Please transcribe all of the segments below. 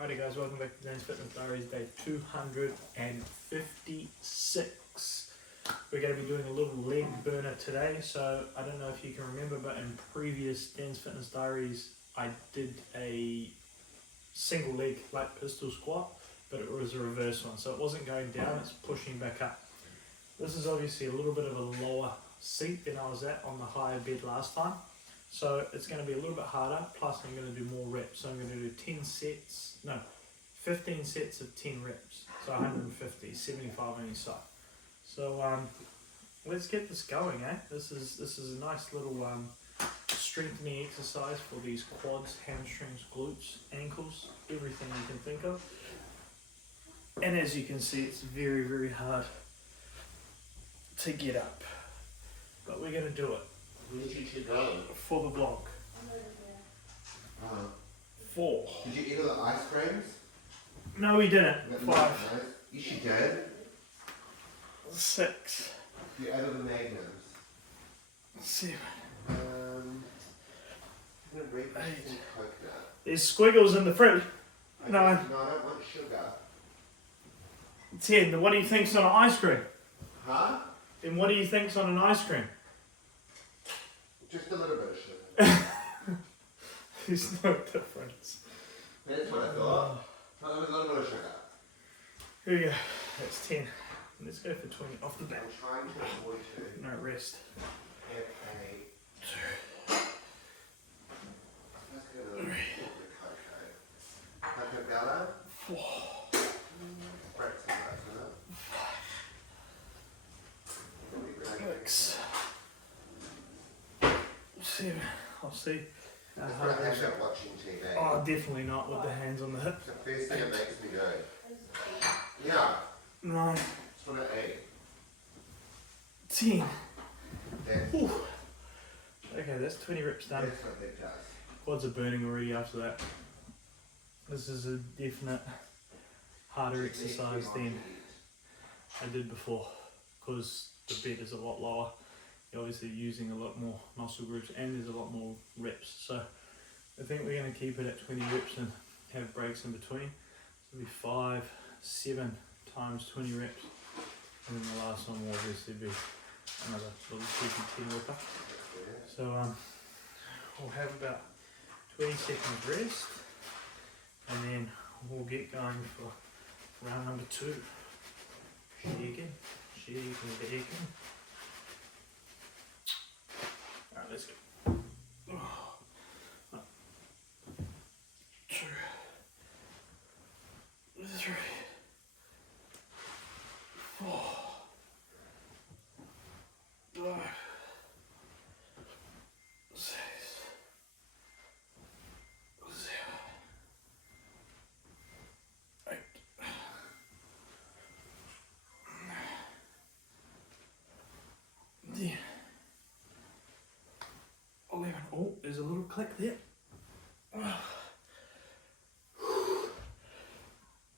Alrighty guys, welcome back to Dan's Fitness Diaries, day 256. We're going to be doing a little leg burner today. So I don't know if you can remember, but in previous Dan's Fitness Diaries, I did a single leg lat pistol squat, but it was a reverse one. So it wasn't going down, it's pushing back up. This is obviously a little bit of a lower seat than I was at on the higher bed last time. So it's going to be a little bit harder, plus I'm going to do more reps. So I'm going to do 15 sets of 10 reps. So 150, 75 on each side. So let's get this going, eh? This is a nice little strengthening exercise for these quads, hamstrings, glutes, ankles, everything you can think of. And as you can see, it's very, very hard to get up. But we're going to do it. Where did you two go? For the vlog. 4. Did you eat all the ice creams? No, we didn't. 5. You should did. 6. You ate all the magnums. 7. I'm gonna break some 8. coconut. There's squiggles in the fridge. No. No, I don't want sugar. 10. Then what do you think's on an ice cream? Huh? Then what do you think's on an ice cream? Just a little bit of sugar. There's no difference. That's what I thought. A little bit of sugar. Here we go. That's 10. Let's go for 20 off the bat. I'm trying to avoid to No rest. have a... 2. Let's get a little bit of cocoa. Cocoa Bella. 4. Break some coconut. 6. 7. I'll see. It's not hang out watching TV. Oh, definitely not with the hands on the hip. It's the first thing it makes me go. Yeah. 9. It's what I ate. 10. That's, Ooh. Okay, that's 20 reps done. that's what that does. Quads are burning already after that. This is a definite harder exercise than I did before, because the bed is a lot lower. You're obviously using a lot more muscle groups and there's a lot more reps. So I think we're going to keep it at 20 reps and have breaks in between. So it'll be 5, 7 times 20 reps. And then the last one will obviously be another little cheeky 10 repper. So we'll have about 20 seconds rest and then we'll get going for round number 2. Shaking, shaking. Alright, let's go. 1, 2, 3, 4, 5, 6, 7, 8, 9, 10, 11. Oh, there's a little click there.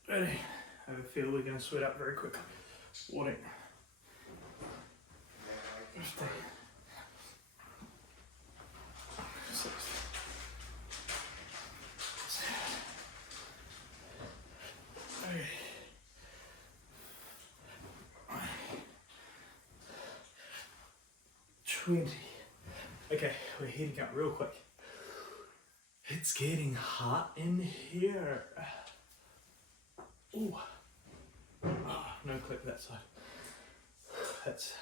Ready. I have a feel we're going to sweat up very quickly. 14. 15. 16. 17. 20. Okay, we're heating up real quick. It's getting hot in here. Ooh. Oh, no click that side. That's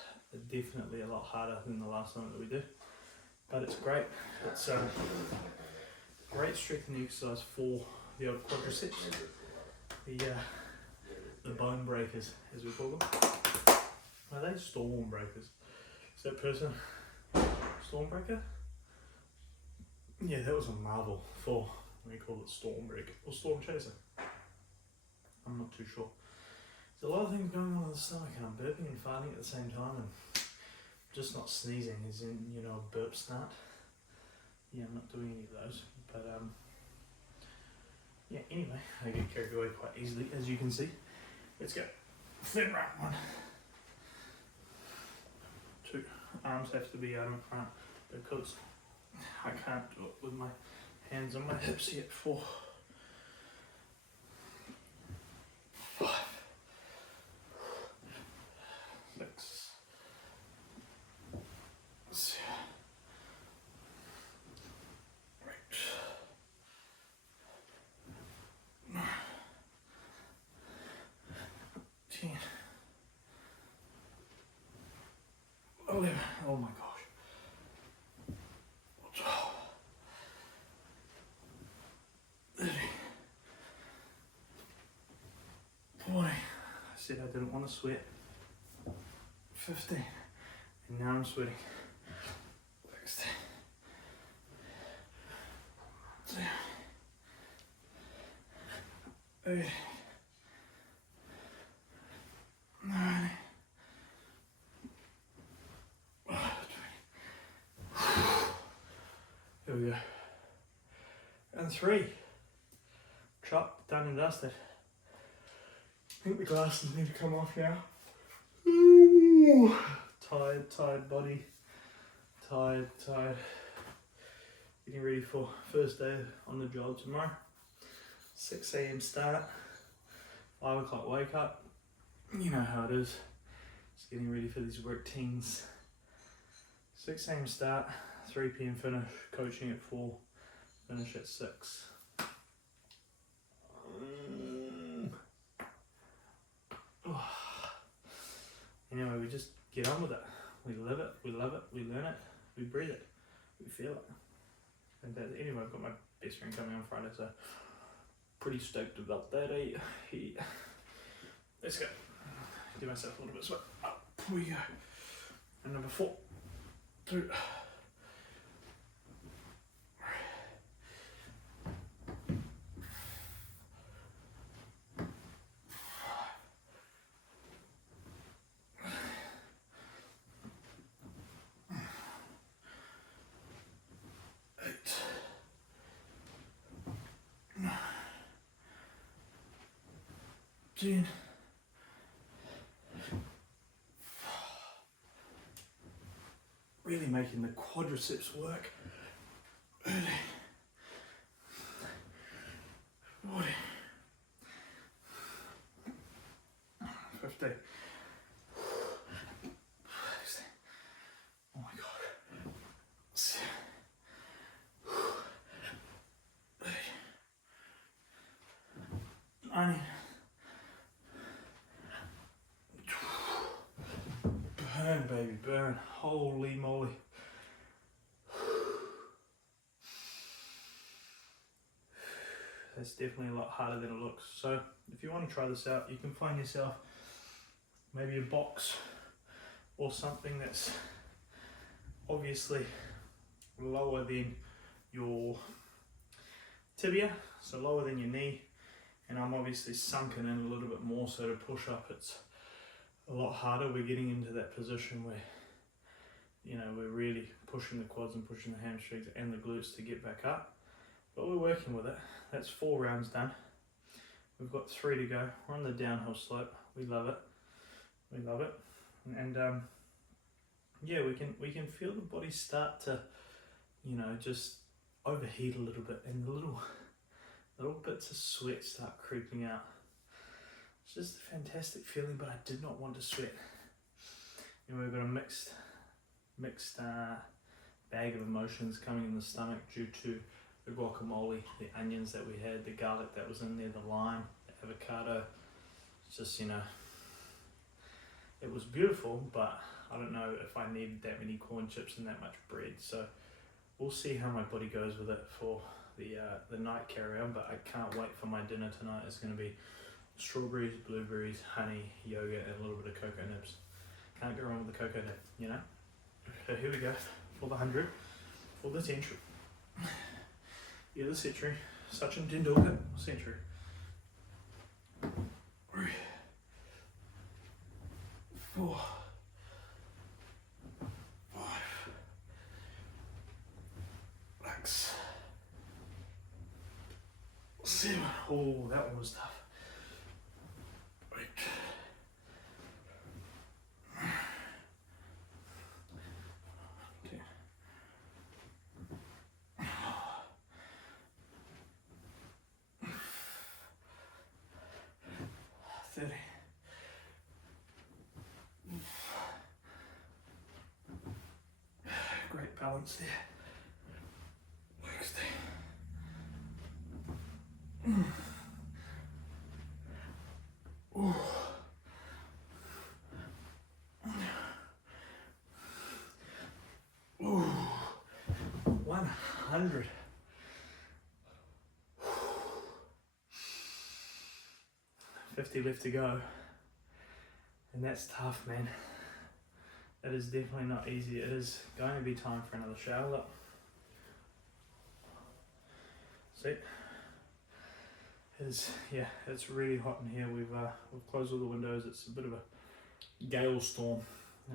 definitely a lot harder than the last one that we did, but it's great. It's a great strengthening exercise for the old quadriceps, the bone breakers, as we call them. Are they storm breakers? Is that person Stormbreaker? Yeah, that was a Marvel for, we call it Stormbreaker or Storm Chaser. I'm not too sure. There's a lot of things going on in the stomach and I'm burping and farting at the same time and just not sneezing as in, you know, burp snort. Yeah, I'm not doing any of those, but yeah, anyway, I get carried away quite easily, as you can see. Let's go. Third round. 1, 2. Arms have to be out in front because I can't do it with my hands on my hips yet. 4, said I didn't want to sweat. 15. And now I'm sweating. 16. 17. 18. 19. Here we go. And 3. Chop, done and dusted. I think the glasses need to come off now. Ooh. Tired body. Tired. Getting ready for first day on the job tomorrow. 6 AM start. 5 o'clock wake up. You know how it is. Just getting ready for these routines. 6 AM start. 3 PM finish. Coaching at 4. Finish at 6. Anyway, we just get on with it. We live it, we love it, we learn it, we breathe it, we feel it. And anyway, I've got my best friend coming on Friday, so pretty stoked about that. Let's go. Give myself a little bit of sweat. Up we go. And number 4, 2. 10. Really making the quadriceps work. 30. 40. 50. 60. Oh my god. 70. 80. 90. Burn, baby, burn. Holy moly. That's definitely a lot harder than it looks. So if you want to try this out, you can find yourself maybe a box or something that's obviously lower than your tibia, so lower than your knee, and I'm obviously sunken in a little bit more, so to push up it's a lot harder. We're getting into that position where, you know, we're really pushing the quads and pushing the hamstrings and the glutes to get back up, but we're working with it. That's 4 rounds done. We've got 3 to go. We're on the downhill slope. We love it. We love it. And yeah, we can feel the body start to, you know, just overheat a little bit, and the little bits of sweat start creeping out. It's just a fantastic feeling, but I did not want to sweat. You know, we've got a mixed bag of emotions coming in the stomach due to the guacamole, the onions that we had, the garlic that was in there, the lime, the avocado. It's just, you know, it was beautiful, but I don't know if I needed that many corn chips and that much bread. So we'll see how my body goes with it for the night carry on, but I can't wait for my dinner tonight. It's going to be strawberries, blueberries, honey, yogurt, and a little bit of cocoa nibs. Can't go wrong with the cocoa nib, you know? So here we go, for the 100, for the century. Yeah, the century. Sachin Tendulkar, century. 3, 4, 5, 6, 7. Oh, that one was tough. 8. 10. 30. Great balance there. 60. Ooh. 100. 50 left to go. And that's tough, man. That is definitely not easy. It is going to be time for another shower. Look. See? It is, yeah, it's really hot in here. We've closed all the windows. It's a bit of a gale storm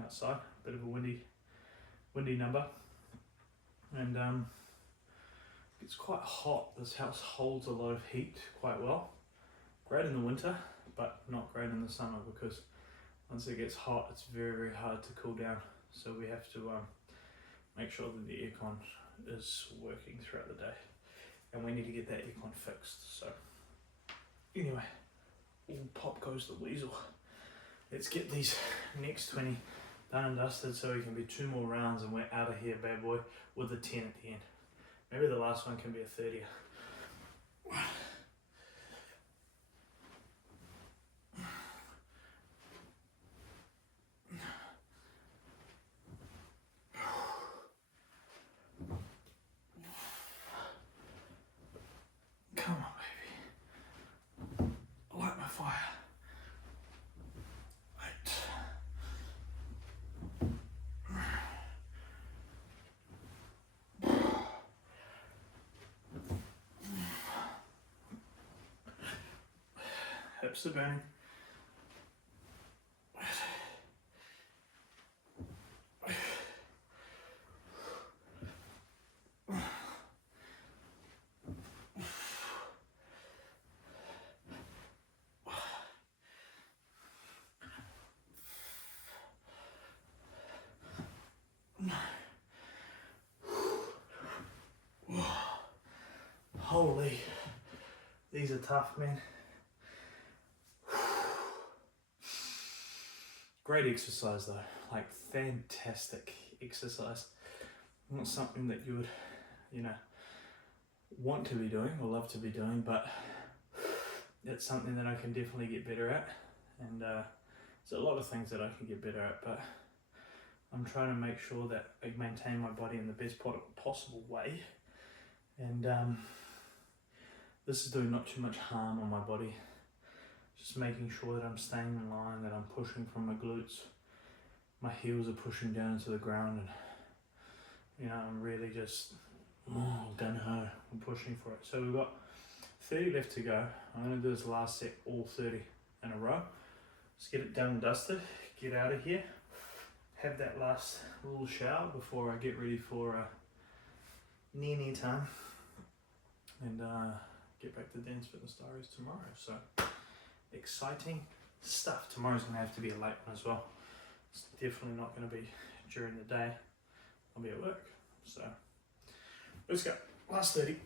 outside, a bit of a windy number. And it's quite hot. This house holds a lot of heat quite well. Great in the winter, but not great in the summer, because once it gets hot, it's very, very hard to cool down. So we have to make sure that the aircon is working throughout the day. And we need to get that aircon fixed. So anyway, all pop goes the weasel. Let's get these next 20 done and dusted so we can be 2 more rounds and we're out of here, bad boy, with a 10 at the end. Maybe the last one can be a 30. Come on, baby. Light my fire. Right. Hips are burning. Holy, these are tough, man. Great exercise though, like fantastic exercise. Not something that you would, you know, want to be doing or love to be doing, but it's something that I can definitely get better at. And there's a lot of things that I can get better at, but I'm trying to make sure that I maintain my body in the best possible way. And this is doing not too much harm on my body. Just making sure that I'm staying in line, that I'm pushing from my glutes. My heels are pushing down to the ground, and you know, I'm really just gung-ho. I'm pushing for it. So we've got 30 left to go. I'm going to do this last set, all 30 in a row. Just get it done and dusted, get out of here, have that last little shower before I get ready for near time, and get back to Dance Fitness Diaries tomorrow. So exciting stuff. Tomorrow's going to have to be a late one as well. It's definitely not going to be during the day. I'll be at work. So let's go. Last 30.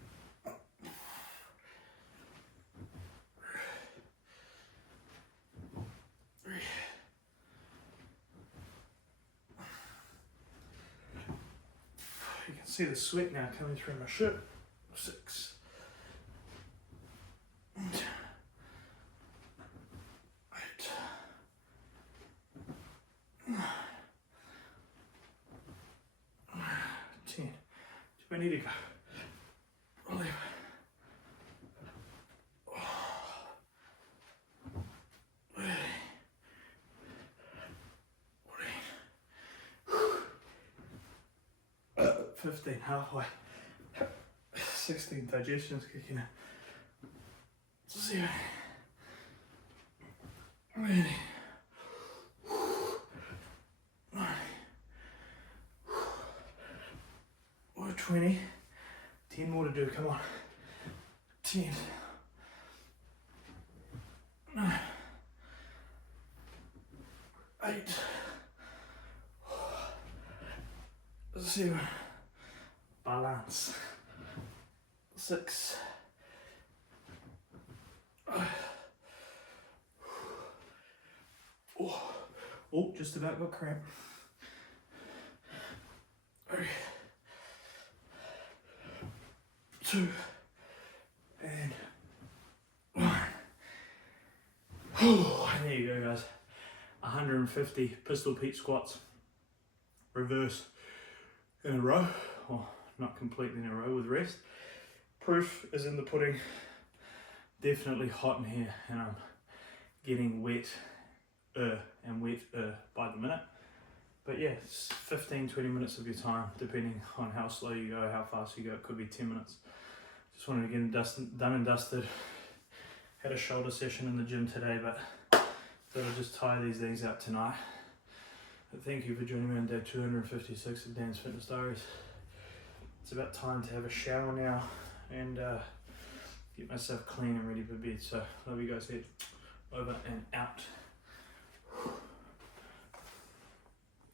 You can see the sweat now coming through my shirt. 6. 8. 10. Do I need to go? 11. 15, halfway. 16, digestion's kicking in. 0. Ready. 9. 20. 10 more to do, come on. 10. 9. 8. 7. Balance. 6. Oh, just about got cramp. 3. 2. And 1. There you go, guys. 150 Pistol Pete squats. Reverse in a row. Well, not completely in a row with rest. Proof is in the pudding. Definitely hot in here, and I'm getting wet and wet by the minute. But yeah, it's 15-20 minutes of your time, depending on how slow you go, how fast you go. It could be 10 minutes. Just wanted to get it done and dusted. Had a shoulder session in the gym today, but thought I'd just tie these things out tonight. But thank you for joining me on day 256 of Dan's Fitness Diaries. It's about time to have a shower now and get myself clean and ready for bed. So love you guys. Head over and